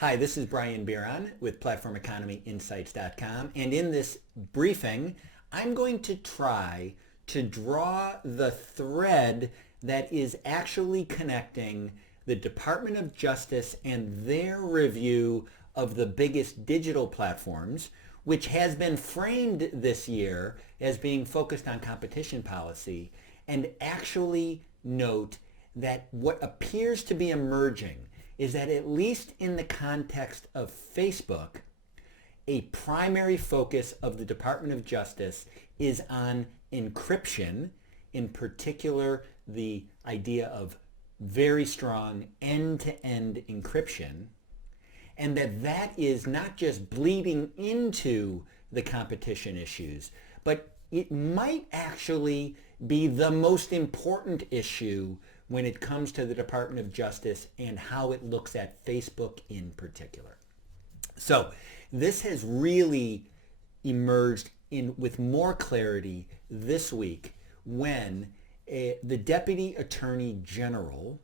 Hi, this is Brian Bieron with PlatformEconomyInsights.com, and in this briefing, I'm going to try to draw the thread that is actually connecting the Department of Justice and their review of the biggest digital platforms, which has been framed this year as being focused on competition policy, and actually note that what appears to be emerging is that at least in the context of Facebook, a primary focus of the Department of Justice is on encryption, in particular the idea of very strong end-to-end encryption, and that is not just bleeding into the competition issues, but it might actually be the most important issue when it comes to the Department of Justice and how it looks at Facebook in particular. So this has really emerged with more clarity this week when the Deputy Attorney General,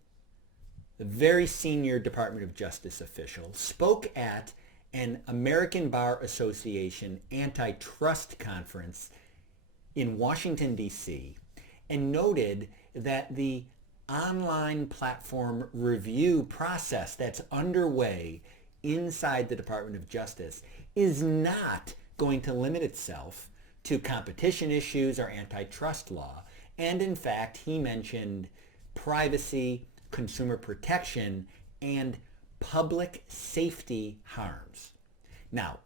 the very senior Department of Justice official, spoke at an American Bar Association antitrust conference in Washington, D.C., and noted that the online platform review process that's underway inside the Department of Justice is not going to limit itself to competition issues or antitrust law. And in fact, he mentioned privacy, consumer protection, and public safety harms. Now,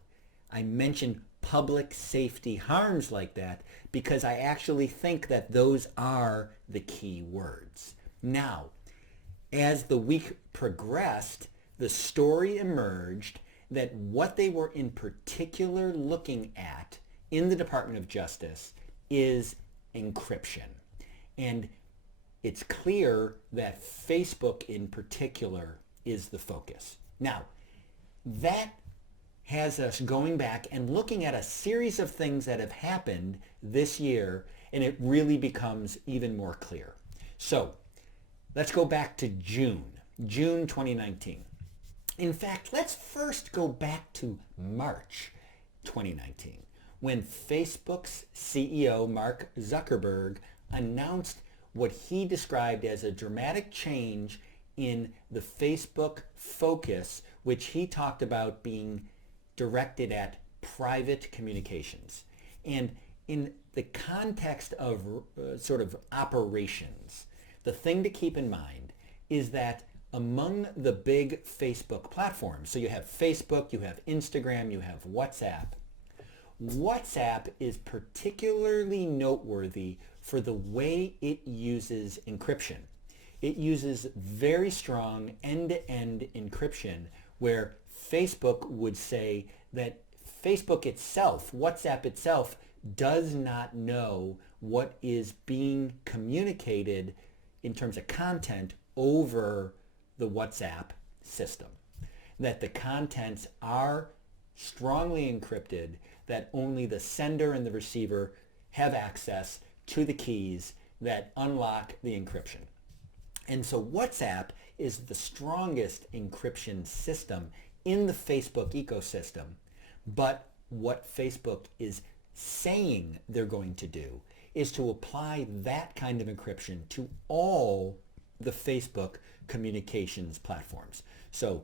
I mentioned public safety harms like that because I actually think that those are the key words. Now, as the week progressed, the story emerged that what they were in particular looking at in the Department of Justice is encryption. And it's clear that Facebook in particular is the focus. Now, that has us going back and looking at a series of things that have happened this year, and it really becomes even more clear. So let's go back to June 2019. In fact, let's first go back to March 2019, when Facebook's CEO, Mark Zuckerberg, announced what he described as a dramatic change in the Facebook focus, which he talked about being directed at private communications. And in the context of sort of operations, the thing to keep in mind is that among the big Facebook platforms, so you have Facebook, you have Instagram, you have WhatsApp. WhatsApp is particularly noteworthy for the way it uses encryption. It uses very strong end-to-end encryption where Facebook would say that Facebook itself, WhatsApp itself, does not know what is being communicated in terms of content over the WhatsApp system. That the contents are strongly encrypted, that only the sender and the receiver have access to the keys that unlock the encryption. And so WhatsApp is the strongest encryption system in the Facebook ecosystem. But what Facebook is saying they're going to do is to apply that kind of encryption to all the Facebook communications platforms. So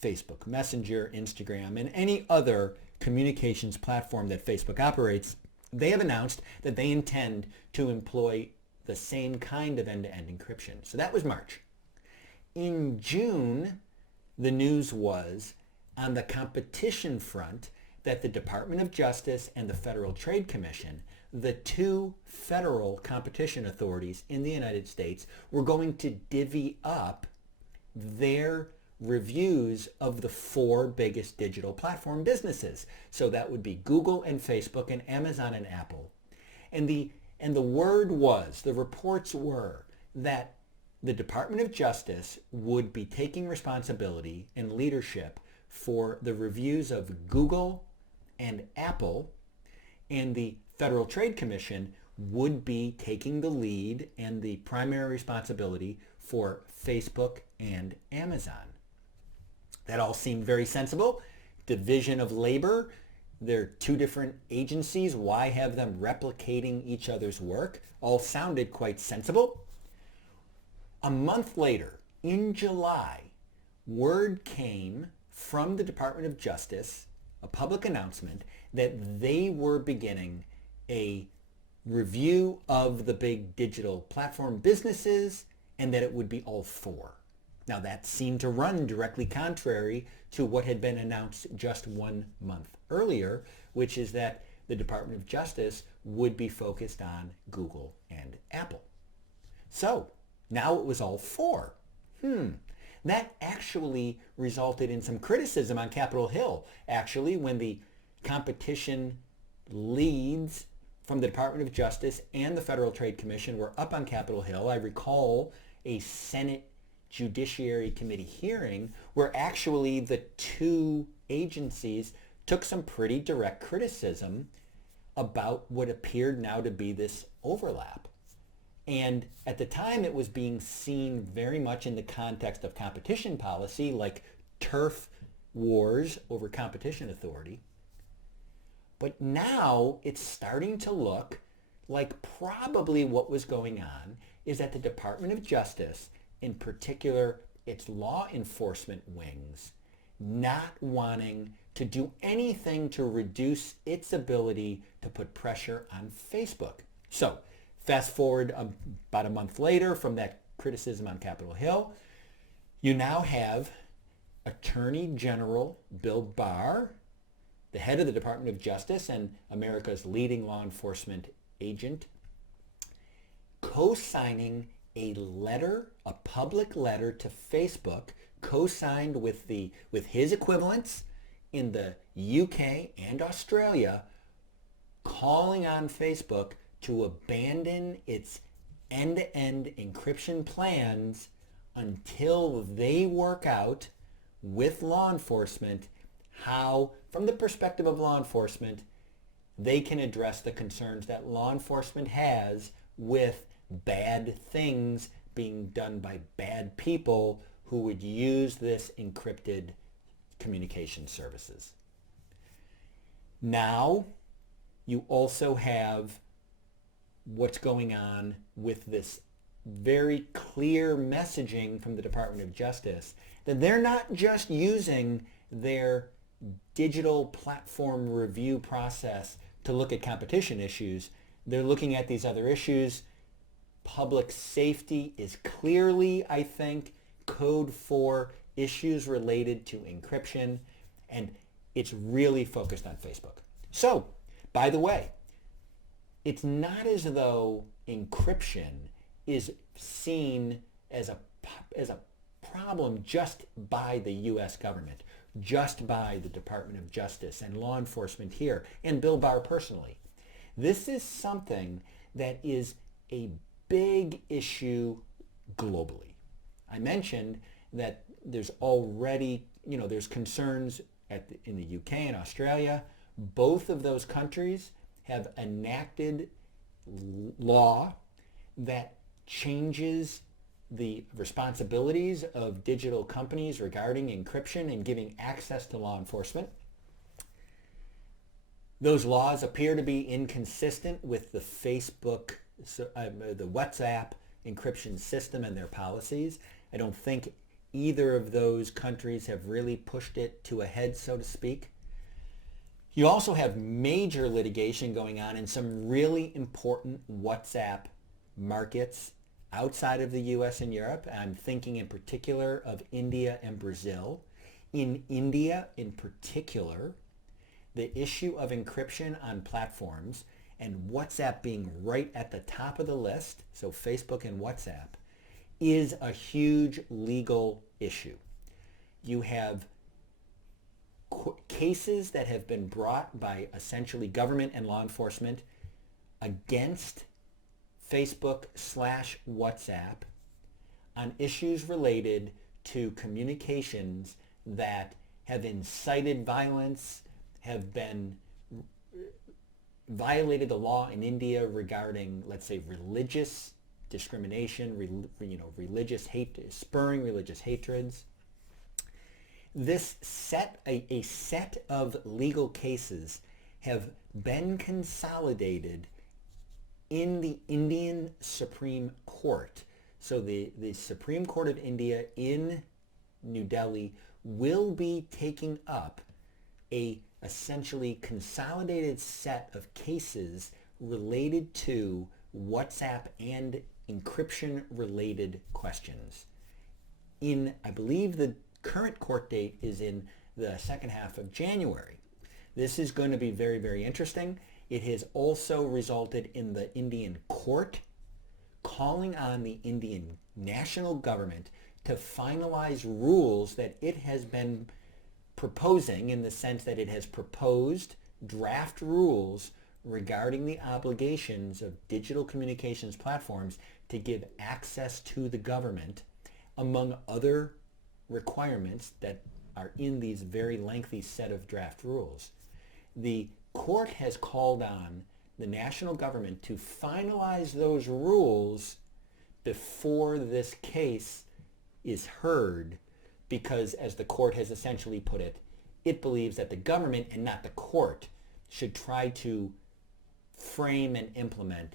Facebook Messenger, Instagram, and any other communications platform that Facebook operates, they have announced that they intend to employ the same kind of end-to-end encryption. So that was March. In June, the news was on the competition front that the Department of Justice and the Federal Trade Commission, the two federal competition authorities in the United States, were going to divvy up their reviews of the four biggest digital platform businesses. So that would be Google and Facebook and Amazon and Apple. And the word was, the reports were that the Department of Justice would be taking responsibility and leadership for the reviews of Google and Apple, and the Federal Trade Commission would be taking the lead and the primary responsibility for Facebook and Amazon. That all seemed very sensible. Division of labor. They're two different agencies. Why have them replicating each other's work? All sounded quite sensible. A month later, in July, word came from the Department of Justice, a public announcement, that they were beginning a review of the big digital platform businesses and that it would be all four. Now that seemed to run directly contrary to what had been announced just 1 month earlier, which is that the Department of Justice would be focused on Google and Apple. So now it was all four. That actually resulted in some criticism on Capitol Hill. Actually, when the competition leads from the Department of Justice and the Federal Trade Commission were up on Capitol Hill, I recall a Senate Judiciary Committee hearing where actually the two agencies took some pretty direct criticism about what appeared now to be this overlap. And at the time, it was being seen very much in the context of competition policy, like turf wars over competition authority. But now it's starting to look like probably what was going on is that the Department of Justice, in particular its law enforcement wings, not wanting to do anything to reduce its ability to put pressure on Facebook. So fast forward about a month later from that criticism on Capitol Hill, you now have Attorney General Bill Barr, the head of the Department of Justice and America's leading law enforcement agent, co-signing a letter, a public letter to Facebook, co-signed with his equivalents in the UK and Australia, calling on Facebook to abandon its end-to-end encryption plans until they work out with law enforcement how, from the perspective of law enforcement, they can address the concerns that law enforcement has with bad things being done by bad people who would use this encrypted communication services. Now, you also have what's going on with this very clear messaging from the Department of Justice that they're not just using their digital platform review process to look at competition issues. They're looking at these other issues. Public safety is clearly, I think, code for issues related to encryption, and it's really focused on Facebook. So, by the way, it's not as though encryption is seen as a problem just by the U.S. government, just by the Department of Justice and law enforcement here, and Bill Barr personally. This is something that is a big issue globally. I mentioned that there's already, there's concerns in the UK and Australia. Both of those countries have enacted law that changes the responsibilities of digital companies regarding encryption and giving access to law enforcement. Those laws appear to be inconsistent with the Facebook, the WhatsApp encryption system and their policies. I don't think either of those countries have really pushed it to a head, so to speak. You also have major litigation going on in some really important WhatsApp markets outside of the US and Europe. I'm thinking in particular of India and Brazil. In India in particular, the issue of encryption on platforms and WhatsApp being right at the top of the list, so Facebook and WhatsApp, is a huge legal issue. You have cases that have been brought by essentially government and law enforcement against Facebook/WhatsApp on issues related to communications that have incited violence, have been violated the law in India regarding, let's say, religious discrimination, religious hate, spurring religious hatreds. This a set of legal cases have been consolidated in the Indian Supreme Court. So the Supreme Court of India in New Delhi will be taking up a essentially consolidated set of cases related to WhatsApp and encryption related questions. I believe the current court date is in the second half of January. This is going to be very, very interesting. It has also resulted in the Indian court calling on the Indian national government to finalize rules that it has been proposing, in the sense that it has proposed draft rules regarding the obligations of digital communications platforms to give access to the government, among other requirements that are in these very lengthy set of draft rules. The court has called on the national government to finalize those rules before this case is heard, because, as the court has essentially put it, it believes that the government and not the court should try to frame and implement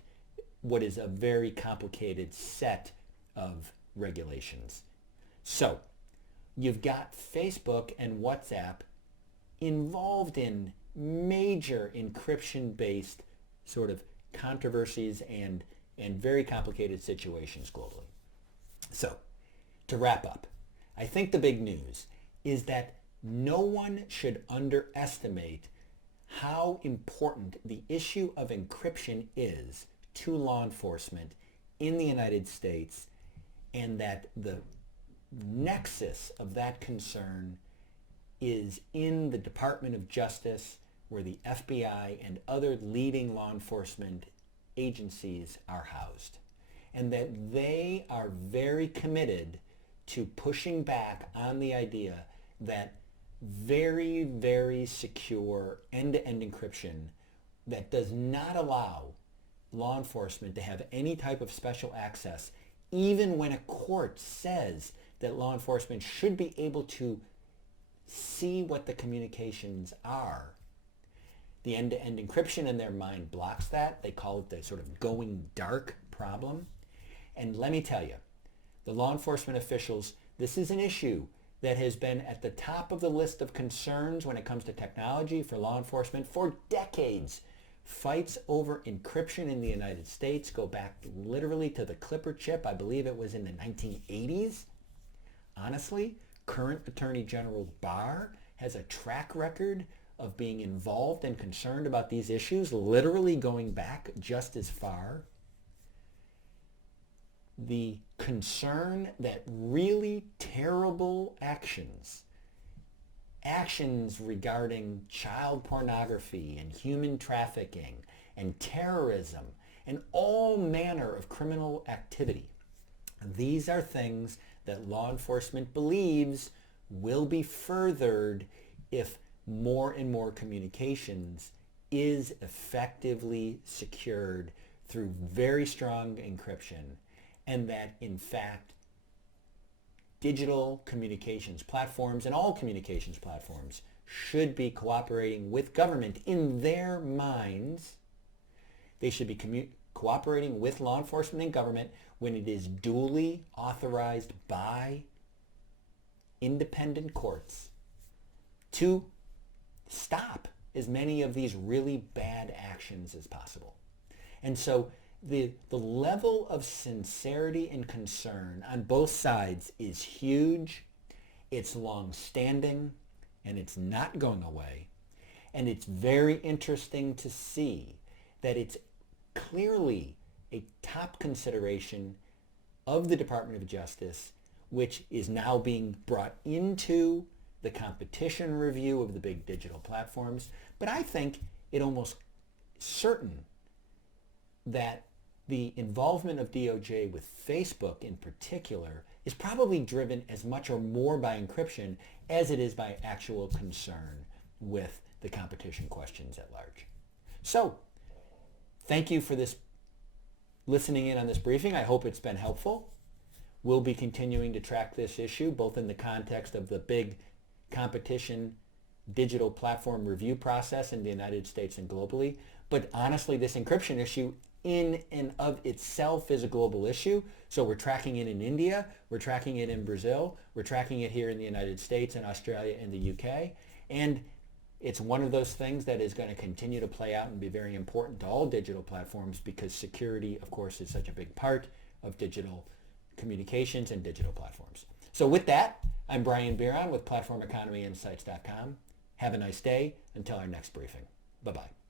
what is a very complicated set of regulations. So, you've got Facebook and WhatsApp involved in major encryption-based sort of controversies and very complicated situations globally. So, to wrap up, I think the big news is that no one should underestimate how important the issue of encryption is to law enforcement in the United States, and that the nexus of that concern is in the Department of Justice, where the FBI and other leading law enforcement agencies are housed, and that they are very committed to pushing back on the idea that very, very secure end-to-end encryption that does not allow law enforcement to have any type of special access, even when a court says that law enforcement should be able to see what the communications are. The end-to-end encryption in their mind blocks that. They call it the sort of going dark problem. And let me tell you, the law enforcement officials, this is an issue that has been at the top of the list of concerns when it comes to technology for law enforcement for decades. Fights over encryption in the United States go back literally to the Clipper chip. I believe it was in the 1980s. Honestly, current Attorney General Barr has a track record of being involved and concerned about these issues, literally going back just as far. The concern that really terrible actions regarding child pornography and human trafficking and terrorism and all manner of criminal activity, these are things that law enforcement believes will be furthered if more and more communications is effectively secured through very strong encryption, and that in fact digital communications platforms and all communications platforms should be cooperating with government in their minds. They should be cooperating with law enforcement and government when it is duly authorized by independent courts to stop as many of these really bad actions as possible. And so the level of sincerity and concern on both sides is huge. It's long-standing, and it's not going away. And it's very interesting to see that it's clearly a top consideration of the Department of Justice, which is now being brought into the competition review of the big digital platforms. But I think it almost certain that the involvement of DOJ with Facebook in particular is probably driven as much or more by encryption as it is by actual concern with the competition questions at large. So, thank you for listening in on this briefing. I hope it's been helpful. We'll be continuing to track this issue both in the context of the big competition digital platform review process in the United States and globally. But honestly, this encryption issue in and of itself is a global issue. So we're tracking it in India, we're tracking it in Brazil, we're tracking it here in the United States and Australia and the UK. And it's one of those things that is going to continue to play out and be very important to all digital platforms, because security, of course, is such a big part of digital communications and digital platforms. So with that, I'm Brian Bieron with PlatformEconomyInsights.com. Have a nice day until our next briefing. Bye-bye.